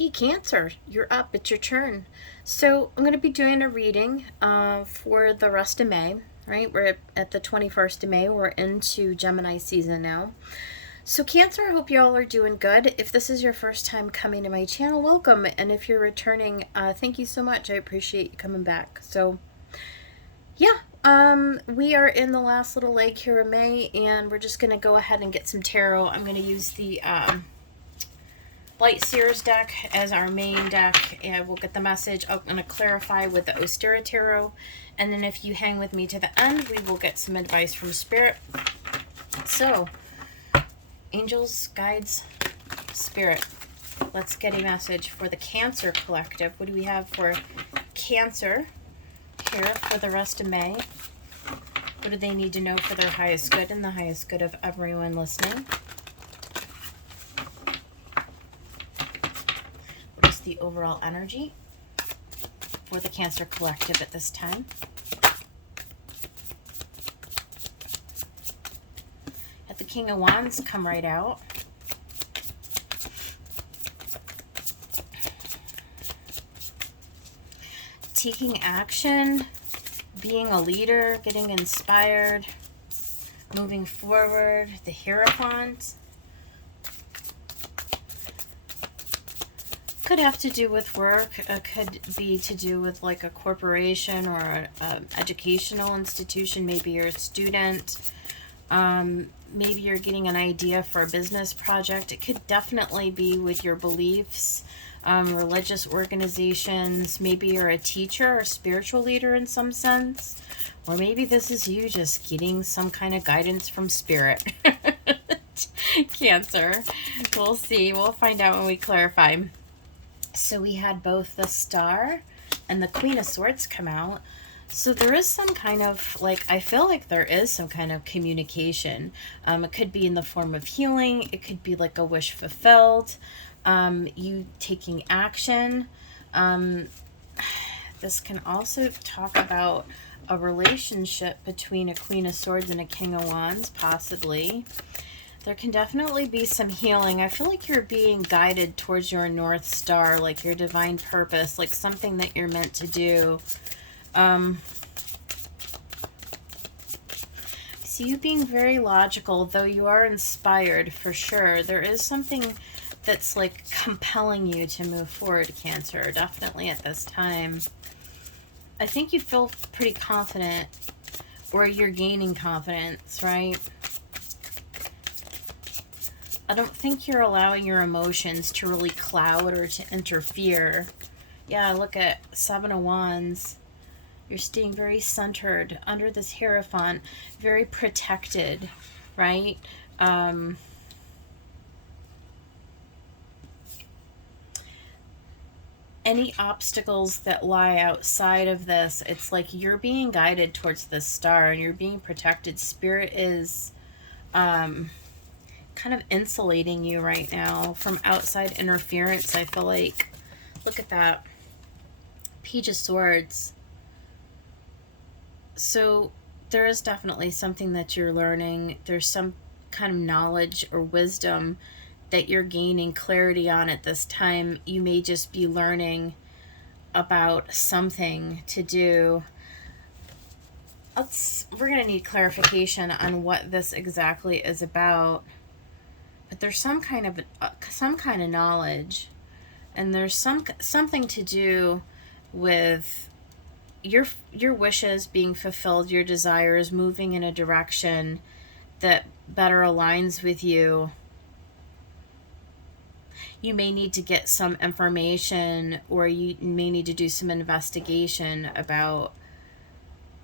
Okay, Cancer, you're up. It's your turn. So I'm going to be doing a reading for the rest of May, right? We're at the 21st of May. We're into Gemini season now. So Cancer, I hope you all are doing good. If this is your first time coming to my channel, welcome. And if you're returning, thank you so much. I appreciate you coming back. So yeah, we are in the last little leg here of May, and we're just going to go ahead and get some tarot. I'm going to use the Light Seers deck as our main deck, and we'll get the message. I'm going to clarify with the Ostera Tarot, and then if you hang with me to the end, we will get some advice from Spirit. So, angels, guides, Spirit, let's get a message for the Cancer Collective. What do we have for Cancer here for the rest of May? What do they need to know for their highest good and the highest good of everyone listening? The overall energy for the Cancer Collective at this time. At the King of Wands come right out. Taking action, being a leader, getting inspired, moving forward. The Hierophant. Could have to do with work. Could be to do with like a corporation or an educational institution. Maybe you're a student. Maybe you're getting an idea for a business project. It could definitely be with your beliefs, religious organizations. Maybe you're a teacher or spiritual leader in some sense. Or maybe this is you just getting some kind of guidance from Spirit. Cancer. We'll see. We'll find out when we clarify. So we had both the Star and the Queen of Swords come out. So there is some kind of, like, I feel like there is some kind of communication. It could be in the form of healing. It could be like a wish fulfilled. You taking action. This can also talk about a relationship between a Queen of Swords and a King of Wands, possibly. There can definitely be some healing. I feel like you're being guided towards your North Star, like your divine purpose, like something that you're meant to do. I see you being very logical, though you are inspired for sure. There is something that's like compelling you to move forward, Cancer, definitely at this time. I think you feel pretty confident, or you're gaining confidence, right? I don't think you're allowing your emotions to really cloud or to interfere. Yeah, look at Seven of Wands. You're staying very centered under this Hierophant, very protected, right? Any obstacles that lie outside of this, it's like you're being guided towards this star and you're being protected. Spirit is kind of insulating you right now from outside interference. I feel like, look at that Page of Swords. So there is definitely something that you're learning. There's some kind of knowledge or wisdom that you're gaining clarity on at this time. You may just be learning about something to do. We're going to need clarification on what this exactly is about. But there's some kind of knowledge, and there's something to do with your wishes being fulfilled, your desires moving in a direction that better aligns with you. You may need to get some information, or you may need to do some investigation about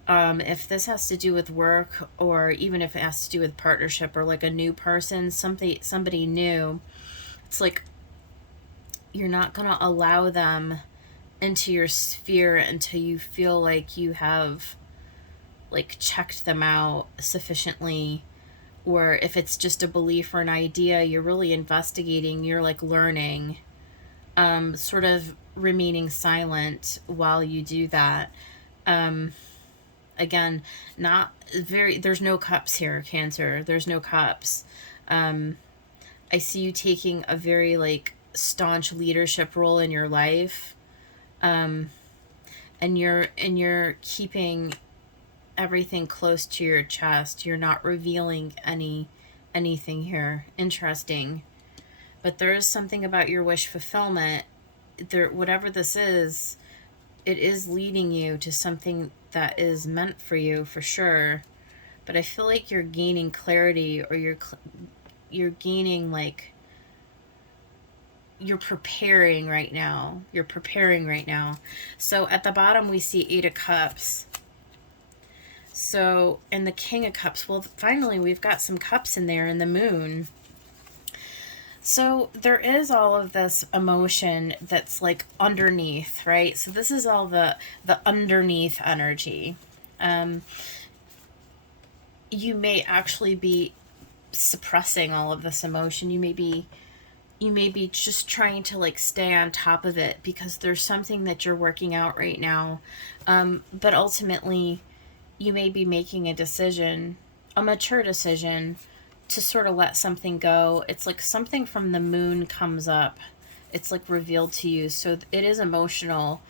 if this has to do with work, or even if it has to do with partnership, or like a new person, somebody new. It's like you're not going to allow them into your sphere until you feel like you have like checked them out sufficiently. Or if it's just a belief or an idea, you're really investigating, you're like learning, sort of remaining silent while you do that. Again, there's no cups here, Cancer. There's no cups. I see you taking a very like staunch leadership role in your life, and you're keeping everything close to your chest. You're not revealing anything here interesting. But there is something about your wish fulfillment. There, whatever this is, it is leading you to something that is meant for you for sure. But I feel like you're gaining clarity, or you're gaining, like, you're preparing right now. You're preparing right now. So at the bottom we see 8 of Cups. So, and the King of Cups. Well, finally we've got some cups in there, in the Moon. So there is all of this emotion that's like underneath, right? So this is all the underneath energy. You may actually be suppressing all of this emotion. You may be just trying to like stay on top of it because there's something that you're working out right now. But ultimately, you may be making a decision, a mature decision, to sort of let something go. It's like something from the Moon comes up. It's like revealed to you. So it is emotional.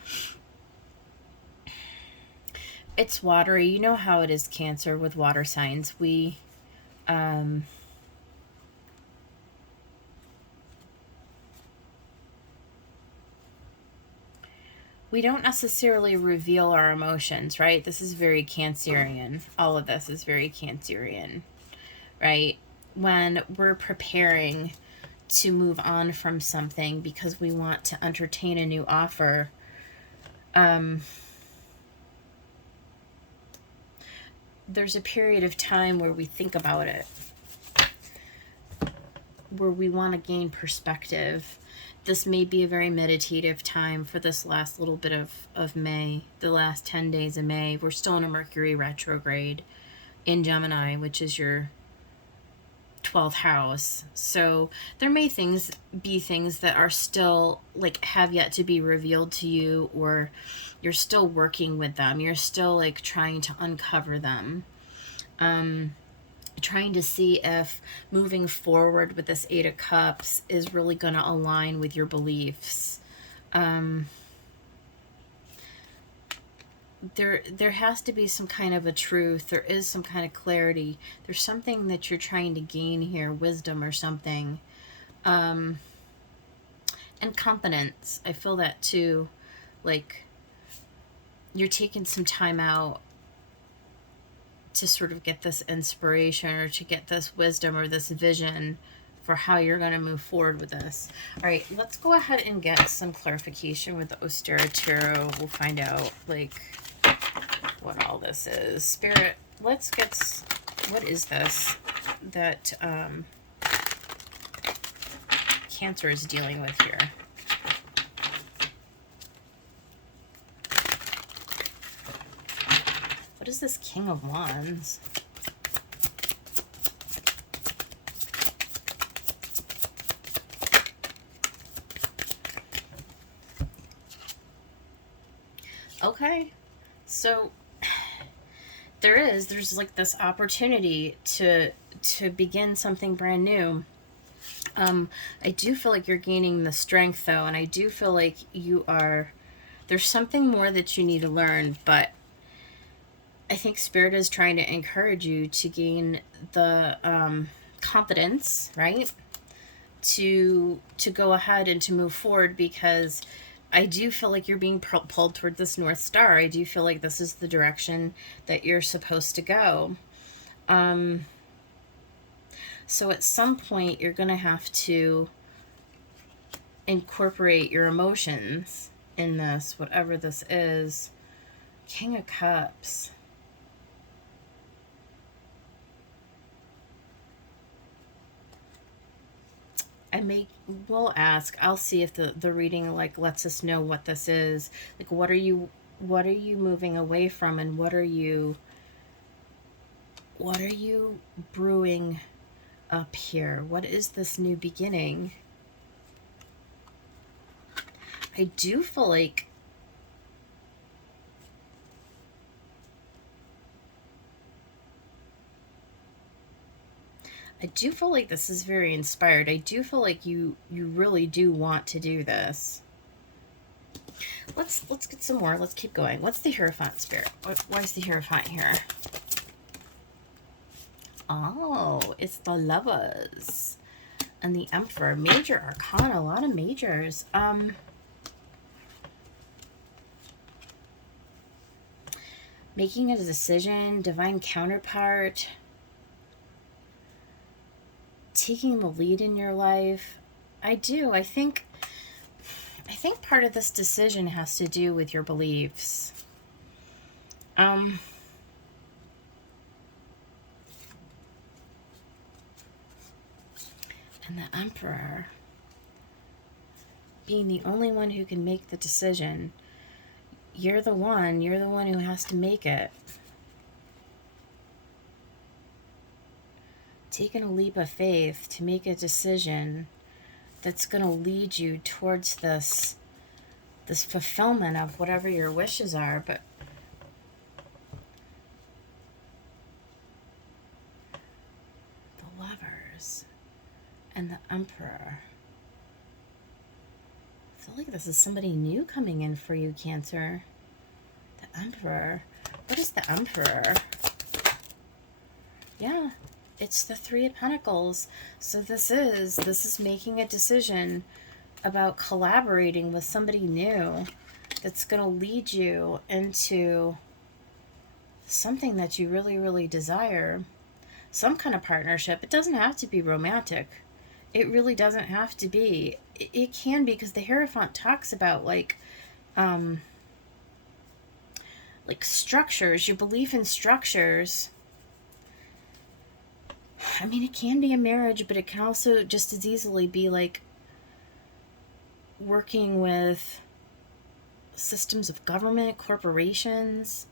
It's watery. You know how it is, Cancer, with water signs. We don't necessarily reveal our emotions, right? This is very Cancerian. All of this is very Cancerian, right? When we're preparing to move on from something because we want to entertain a new offer, there's a period of time where we think about it, where we want to gain perspective. This may be a very meditative time for this last little bit of May, the last 10 days of May. We're still in a Mercury retrograde in Gemini, which is your 12th house. So there may be things that are still like have yet to be revealed to you, or you're still working with them. You're still like trying to uncover them. Trying to see if moving forward with this 8 of Cups is really going to align with your beliefs. There has to be some kind of a truth. There is some kind of clarity. There's something that you're trying to gain here, wisdom or something. And confidence. I feel that too. Like, you're taking some time out to sort of get this inspiration, or to get this wisdom or this vision for how you're going to move forward with this. All right, let's go ahead and get some clarification with the Ostara Tarot. We'll find out, like, what all this is. Spirit, let's get, what is this that Cancer is dealing with here? What is this King of Wands? Okay, so there's like this opportunity to begin something brand new. I do feel like you're gaining the strength though, and I do feel like there's something more that you need to learn, but I think Spirit is trying to encourage you to gain the confidence, right? To go ahead and to move forward, because I do feel like you're being pulled toward this North Star. I do feel like this is the direction that you're supposed to go. So at some point, you're going to have to incorporate your emotions in this, whatever this is. King of Cups. We'll ask. I'll see if the reading like lets us know what this is. Like, what are you moving away from, and what are you brewing up here? What is this new beginning? I do feel like I do feel like this is very inspired. I do feel like you really do want to do this. Let's get some more. Let's keep going. What's the Hierophant spirit? Why is the Hierophant here? Oh, it's the Lovers and the Emperor. Major Arcana, a lot of majors. Making a decision, divine counterpart, taking the lead in your life. I think part of this decision has to do with your beliefs. And the Emperor being the only one who can make the decision. You're the one who has to make it. Taking a leap of faith to make a decision that's going to lead you towards this fulfillment of whatever your wishes are. But the Lovers and the Emperor. I feel like this is somebody new coming in for you, Cancer. The Emperor. What is the Emperor? Yeah, it's the Three of Pentacles. So this is making a decision about collaborating with somebody new that's going to lead you into something that you really, really desire. Some kind of partnership. It doesn't have to be romantic. It really doesn't have to be. It can be, because the Hierophant talks about like structures, your belief in structures. I mean, it can be a marriage, but it can also just as easily be like working with systems of government, corporations.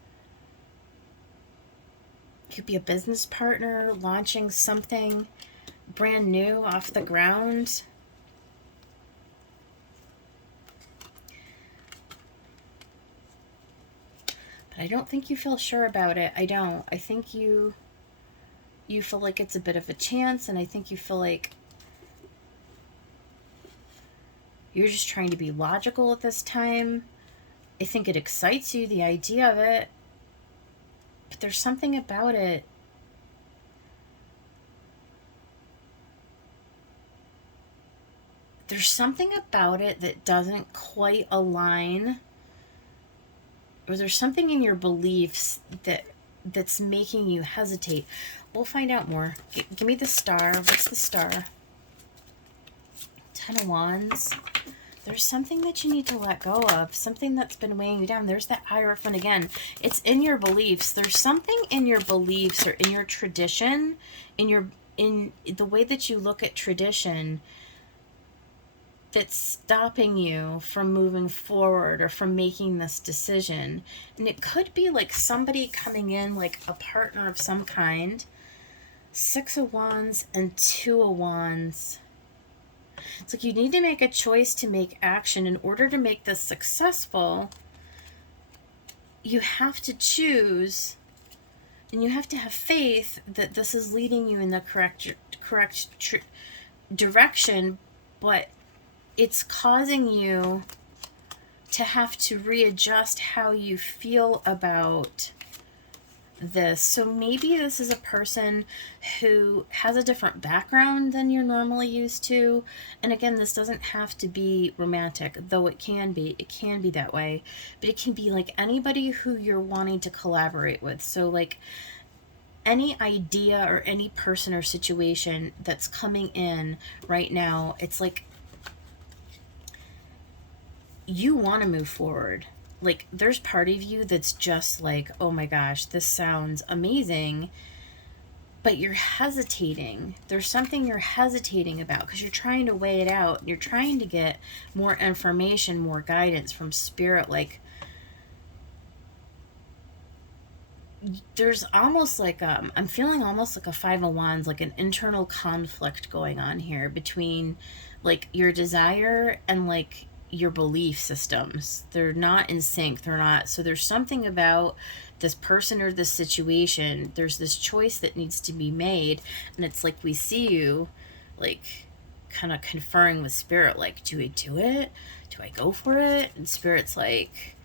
It could be a business partner, launching something brand new off the ground. But I don't think you feel sure about it. I don't. I think you feel like it's a bit of a chance, and I think you feel like you're just trying to be logical at this time. I think it excites you, the idea of it. But there's something about it. There's something about it that doesn't quite align. Or there's something in your beliefs that's making you hesitate. We'll find out more. Give me the Star. What's the Star? Ten of Wands. There's something that you need to let go of. Something that's been weighing you down. There's that Hierophant again. It's in your beliefs. There's something in your beliefs or in your tradition, in the way that you look at tradition, that's stopping you from moving forward or from making this decision. And it could be like somebody coming in, like a partner of some kind. Six of Wands and Two of Wands. It's like you need to make a choice to make action. In order to make this successful, you have to choose, and you have to have faith that this is leading you in the correct direction, but it's causing you to have to readjust how you feel about this. So maybe this is a person who has a different background than you're normally used to. And again, this doesn't have to be romantic, though it can be. It can be that way. But it can be like anybody who you're wanting to collaborate with. So like any idea or any person or situation that's coming in right now, it's like you want to move forward. Like there's part of you that's just like, oh my gosh, this sounds amazing, but you're hesitating. There's something you're hesitating about because you're trying to weigh it out. You're trying to get more information, more guidance from spirit. Like there's almost like I'm feeling almost like a Five of Wands, like an internal conflict going on here between like your desire and like your belief systems. They're not in sync. They're not. So there's something about this person or this situation. There's this choice that needs to be made. And it's like we see you like kind of conferring with spirit, like, do I do it? Do I go for it? And spirit's like,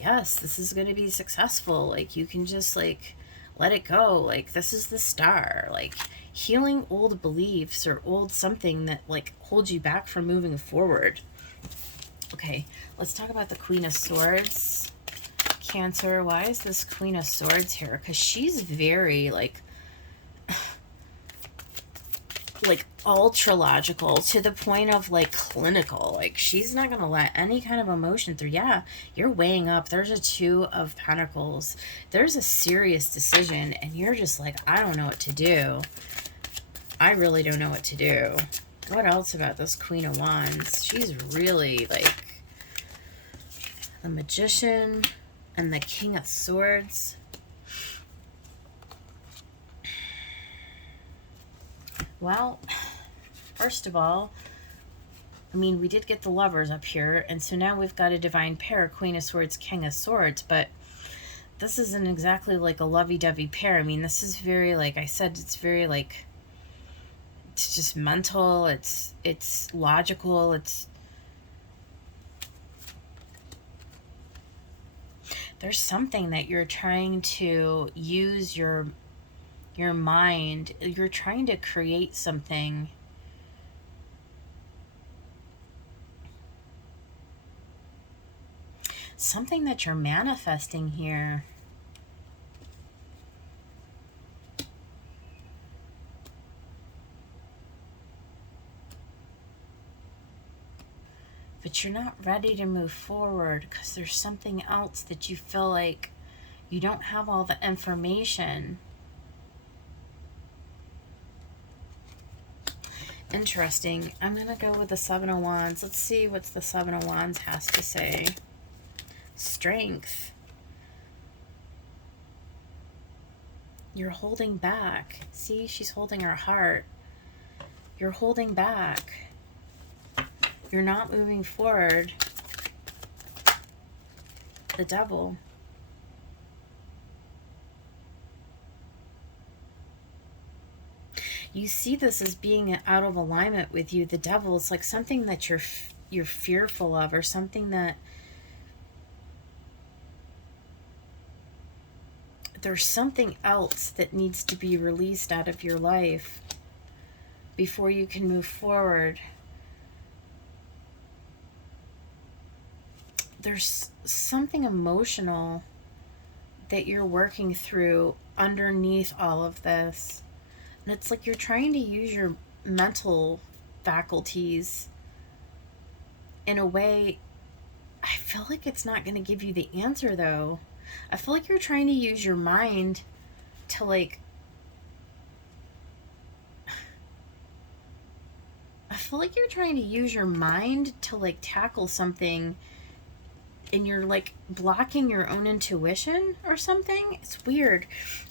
yes, this is going to be successful. Like, you can just like let it go. Like, this is the star. Like, healing old beliefs or old something that like holds you back from moving forward. Okay, let's talk about the Queen of Swords. Cancer, why is this Queen of Swords here? Because she's very like ultra logical, to the point of like clinical. Like, she's not gonna let any kind of emotion through. Yeah, you're weighing up. There's a Two of Pentacles. There's a serious decision and you're just like, I don't know what to do. I really don't know what to do. What else about this Queen of Wands? She's really like the Magician and the King of Swords. Well, first of all, I mean, we did get the Lovers up here, and so now we've got a divine pair, Queen of Swords, King of Swords, but this isn't exactly like a lovey-dovey pair. I mean, this is very, like I said, it's very like, it's just mental, it's logical, there's something that you're trying to use your mind. You're trying to create something. Something that you're manifesting here. But you're not ready to move forward because there's something else that you feel like you don't have all the information. Interesting. I'm going to go with the Seven of Wands. Let's see what the Seven of Wands has to say. Strength. You're holding back. See, she's holding her heart. You're holding back. You're not moving forward. The Devil. You see this as being out of alignment with you. The Devil, it's like something that you're fearful of, or something that there's something else that needs to be released out of your life before you can move forward. There's something emotional that you're working through underneath all of this. And it's like you're trying to use your mental faculties in a way. I feel like it's not going to give you the answer, though. I feel like you're trying to use your mind to like... I feel like you're trying to use your mind to like tackle something, and you're like blocking your own intuition or something. It's weird.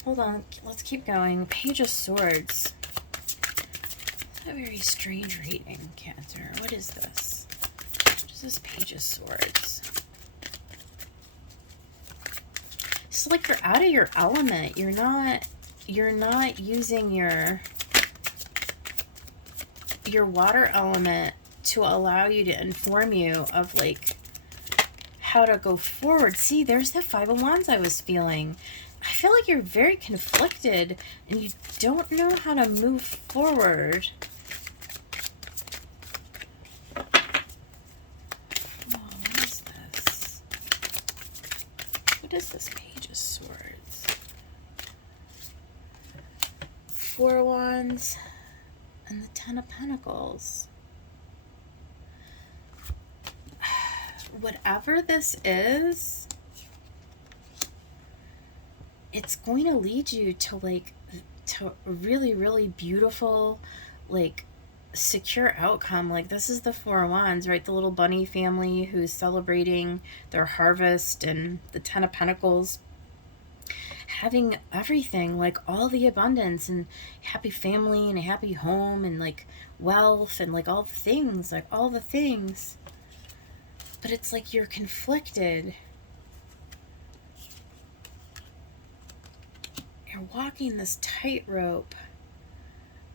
Hold on, let's keep going. Page of Swords. A very strange reading, Cancer. What is this? What is this Page of Swords? It's like you're out of your element. You're not using your water element to allow you to inform you of like how to go forward. See, there's the Five of Wands I was feeling. I feel like you're very conflicted and you don't know how to move forward. Oh, what is this? What is this Page of Swords? Four of Wands and the Ten of Pentacles. Whatever this is, it's going to lead you to like to a really, really beautiful, like secure outcome. Like, this is the Four of Wands, right? The little bunny family who's celebrating their harvest, and the Ten of Pentacles having everything, like all the abundance and happy family and a happy home and like wealth and like all the things, like all the things. But it's like you're conflicted. You're walking this tightrope.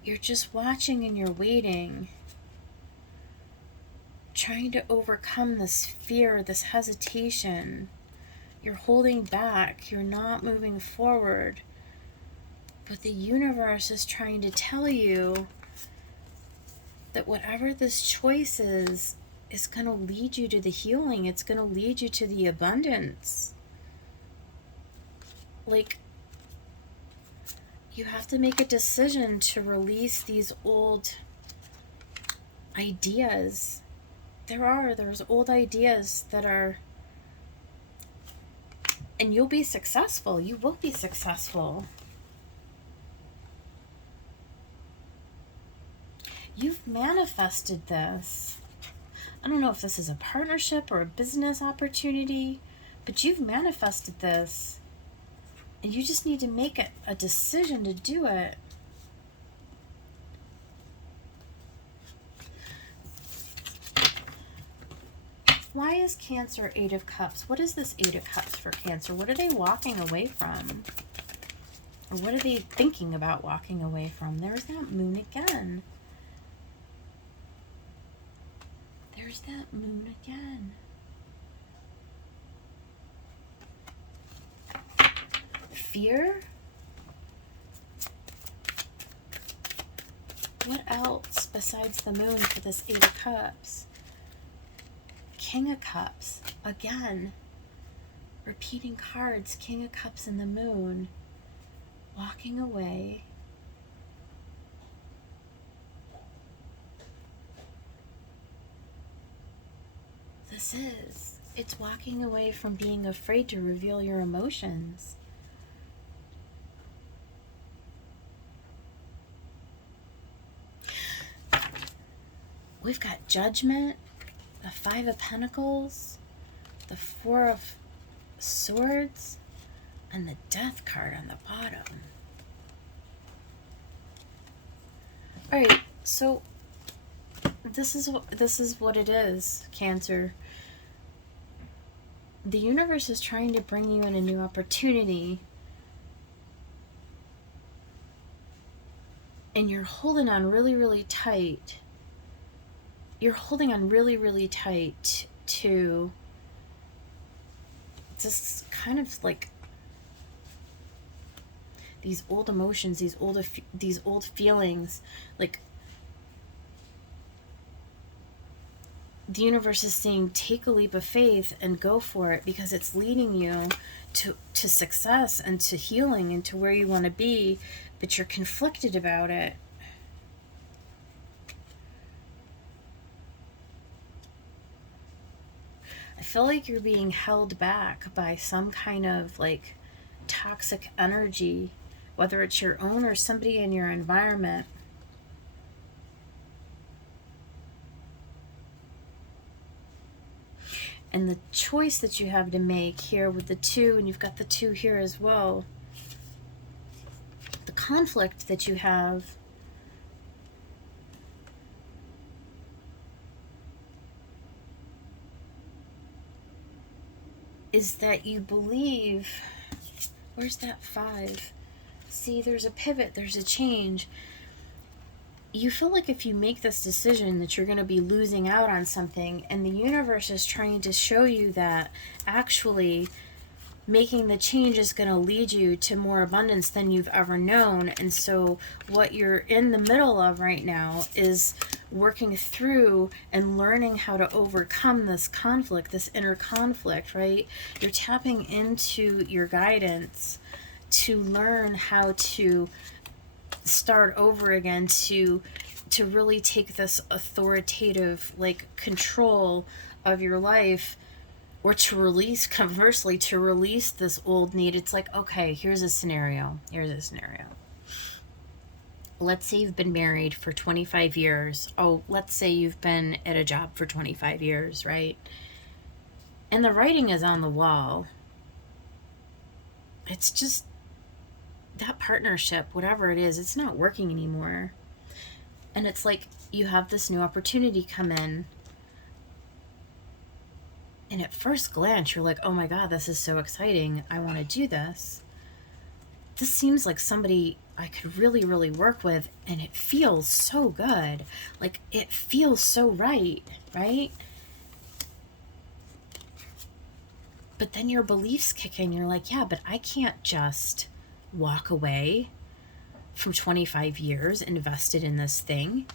You're just watching and you're waiting, trying to overcome this fear, this hesitation. You're holding back. You're not moving forward. But the universe is trying to tell you that whatever this choice is going to lead you to the healing. It's going to lead you to the abundance. Like, you have to make a decision to release these old ideas. There's old ideas that are, and you'll be successful. You will be successful. You've manifested this. I don't know if this is a partnership or a business opportunity, but you've manifested this. And you just need to make a decision to do it. Why is Cancer 8 of Cups? What is this 8 of Cups for Cancer? What are they walking away from? Or what are they thinking about walking away from? There's that moon again. There's that moon again. Fear? What else besides the moon for this 8 of Cups? King of Cups. Again. Repeating cards. King of Cups and the moon. Walking away. It's walking away from being afraid to reveal your emotions. We've got Judgment, the 5 of Pentacles, the 4 of Swords, and the Death card on the bottom. Alright, so this is what it is, Cancer. The universe is trying to bring you in a new opportunity, and you're holding on really, really tight. You're holding on really, really tight to just kind of like these old emotions, these old feelings. Like, the universe is saying, take a leap of faith and go for it, because it's leading you to success and to healing and to where you want to be, but you're conflicted about it. I feel like you're being held back by some kind of like toxic energy, whether it's your own or somebody in your environment. And the choice that you have to make here with the 2, and you've got the 2 here as well, the conflict that you have is that you believe, where's that 5? See, there's a pivot, there's a change. You feel like if you make this decision that you're going to be losing out on something, and the universe is trying to show you that actually making the change is going to lead you to more abundance than you've ever known. And so what you're in the middle of right now is working through and learning how to overcome this conflict, this inner conflict, right? You're tapping into your guidance to learn how to start over again, to really take this authoritative like control of your life, or to release, conversely, to release this old need. It's like, okay, here's a scenario. Let's say you've been married for 25 years. Oh, let's say you've been at a job for 25 years, right? And the writing is on the wall. It's just that partnership, whatever it is, it's not working anymore. And it's like you have this new opportunity come in. And at first glance, you're like, oh my God, this is so exciting. I want to do this. This seems like somebody I could really, really work with, and it feels so good. Like, it feels so right, right? But then your beliefs kick in. You're like, yeah, but I can't just walk away from 25 years invested in this thing.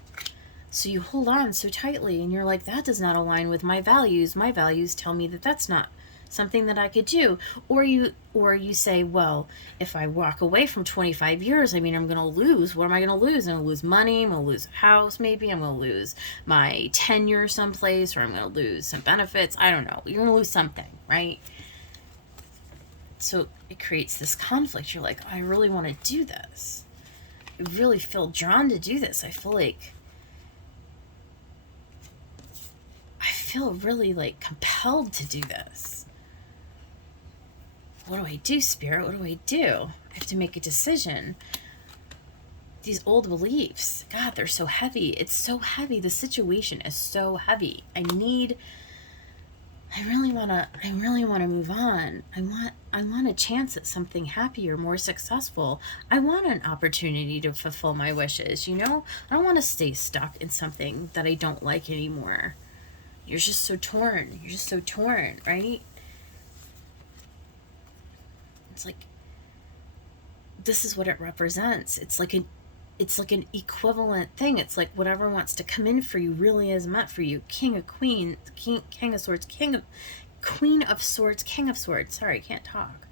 So you hold on so tightly, and you're like, that does not align with my values. My values tell me that that's not something that I could do. Or you say, well, if I walk away from 25 years, I mean, I'm going to lose. What am I going to lose? I'm going to lose money. I'm going to lose a house, maybe. I'm going to lose my tenure someplace, or I'm going to lose some benefits. I don't know. You're going to lose something, right? So it creates this conflict. You're like, I really want to do this. I really feel drawn to do this. I feel really like compelled to do this. What do I do, Spirit? What do I do? I have to make a decision. These old beliefs, God, they're so heavy. It's so heavy. The situation is so heavy. I really want to move on. I want a chance at something happier, more successful. I want an opportunity to fulfill my wishes, you know? I don't want to stay stuck in something that I don't like anymore. You're just so torn. You're just so torn, right? It's like, this is what it represents. It's like an equivalent thing. It's like whatever wants to come in for you really is meant for you. King of Swords, Queen of Swords, King of Swords. Sorry, I can't talk.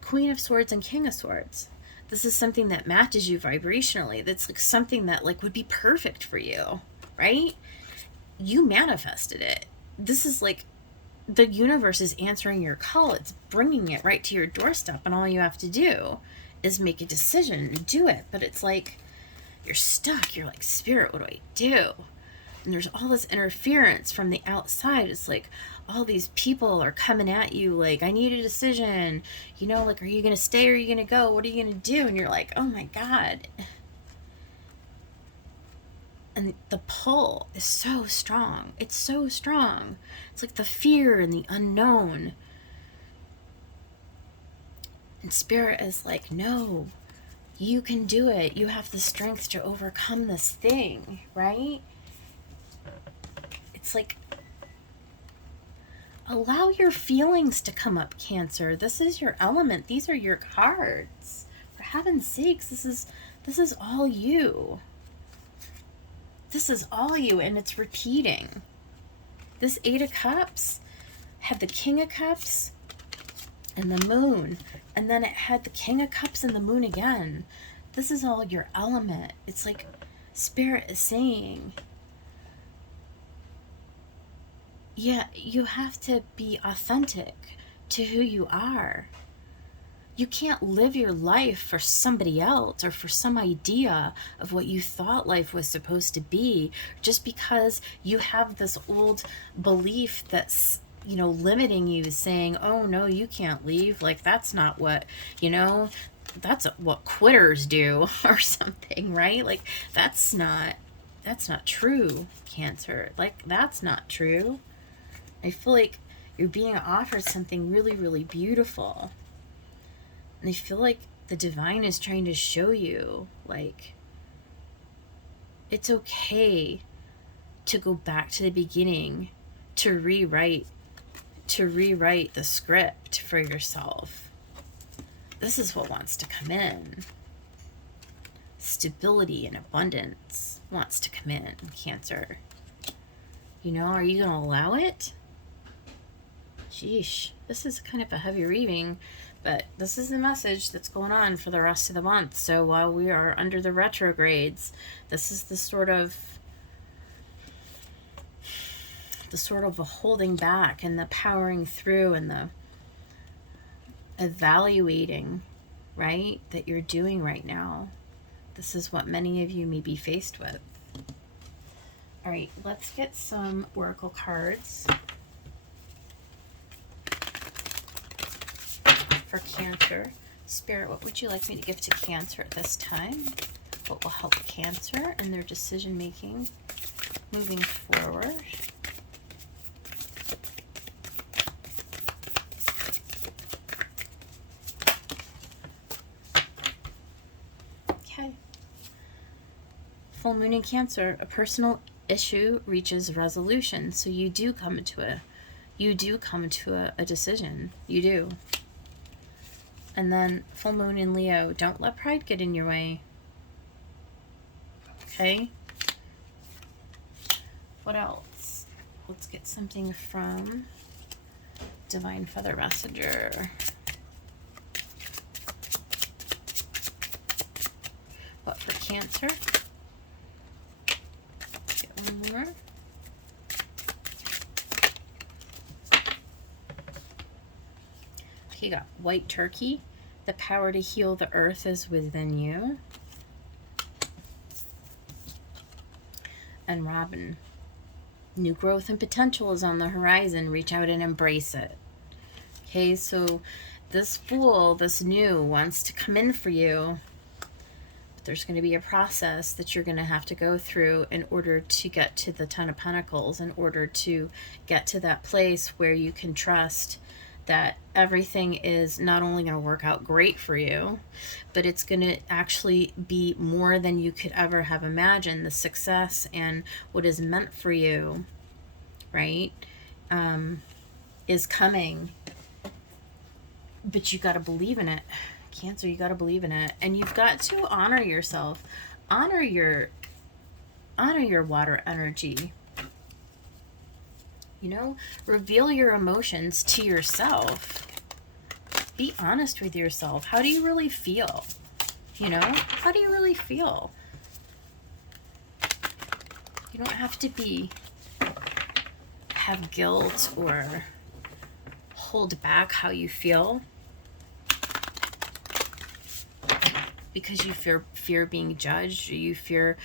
Queen of Swords and King of Swords. This is something that matches you vibrationally. That's like something that like would be perfect for you, right? You manifested it. This is like the universe is answering your call. It's bringing it right to your doorstep, and all you have to do is make a decision and do it. But it's like you're stuck. You're like, Spirit, what do I do? And there's all this interference from the outside. It's like all these people are coming at you like, I need a decision. You know, like, are you going to stay or are you going to go? What are you going to do? And you're like, oh my God. And the pull is so strong. It's so strong. It's like the fear and the unknown. And Spirit is like, no, you can do it. You have the strength to overcome this thing, right? It's like, allow your feelings to come up, Cancer. This is your element. These are your cards. For heaven's sakes, this is all you. This is all you, and it's repeating. This 8 of Cups had the King of Cups and the Moon, and then it had the King of Cups and the Moon again. This is all your element. It's like Spirit is saying, yeah, you have to be authentic to who you are. You can't live your life for somebody else or for some idea of what you thought life was supposed to be, just because you have this old belief that's, you know, limiting you, saying, oh no, you can't leave. Like, that's not what, you know, that's what quitters do or something, right? Like, that's not true, Cancer. Like, that's not true. I feel like you're being offered something really, really beautiful. And I feel like the divine is trying to show you, like, it's okay to go back to the beginning, to rewrite the script for yourself. This is what wants to come in. Stability and abundance wants to come in, Cancer. You know, are you going to allow it? Sheesh, this is kind of a heavy reading. But this is the message that's going on for the rest of the month. So while we are under the retrogrades, this is the sort of a holding back and the powering through and the evaluating, right, that you're doing right now. This is what many of you may be faced with. All right, let's get some oracle cards for Cancer. Spirit, what would you like me to give to Cancer at this time? What will help Cancer in their decision making moving forward? full moon in Cancer, a personal issue reaches resolution. So you do come to a decision. You do. And then full moon in Leo, don't let pride get in your way. Okay? What else? Let's get something from Divine Feather Messenger. What for Cancer? Get one more. Okay, you got White Turkey. The power to heal the earth is within you. And Robin. New growth and potential is on the horizon. Reach out and embrace it. Okay, so this Fool, this new, wants to come in for you. But there's going to be a process that you're going to have to go through in order to get to the Ten of Pentacles, in order to get to that place where you can trust that everything is not only going to work out great for you, but it's going to actually be more than you could ever have imagined. The success and what is meant for you, right, is coming. But you got to believe in it. Cancer, you got to believe in it. And you've got to honor yourself. Honor your water energy. You know, reveal your emotions to yourself. Be honest with yourself. How do you really feel? You know, how do you really feel? You don't have to have guilt or hold back how you feel because you fear being judged, or you fear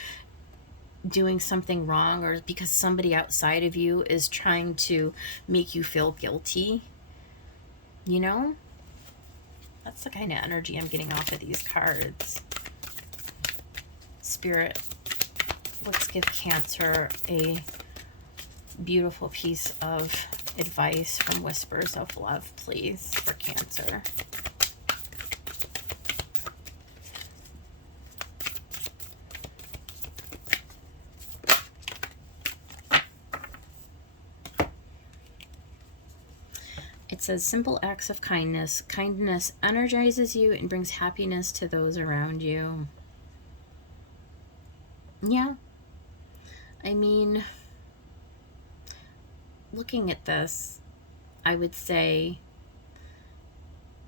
doing something wrong, or because somebody outside of you is trying to make you feel guilty. You know, that's the kind of energy I'm getting off of these cards. Spirit, let's give Cancer a beautiful piece of advice from Whispers of Love, please, for Cancer. It says, simple acts of kindness. Kindness energizes you and brings happiness to those around you. Yeah. I mean, looking at this, I would say,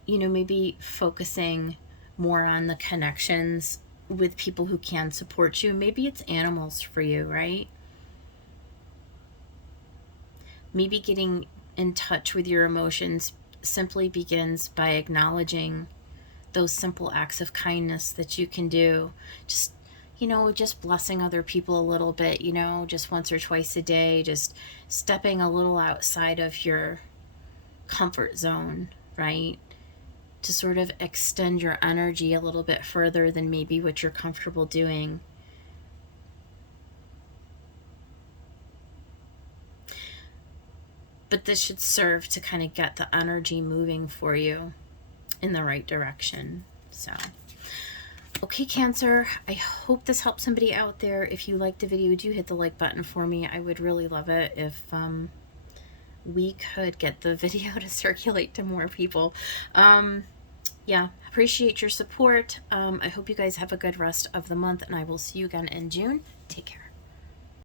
you know, maybe focusing more on the connections with people who can support you. Maybe it's animals for you, right? Maybe getting in touch with your emotions simply begins by acknowledging those simple acts of kindness that you can do. Just, you know, just blessing other people a little bit, you know, just once or twice a day, just stepping a little outside of your comfort zone, right? To sort of extend your energy a little bit further than maybe what you're comfortable doing. But this should serve to kind of get the energy moving for you in the right direction. So, okay, Cancer, I hope this helps somebody out there. If you liked the video, do hit the like button for me. I would really love it if we could get the video to circulate to more people. Yeah, appreciate your support. I hope you guys have a good rest of the month, and I will see you again in June. Take care.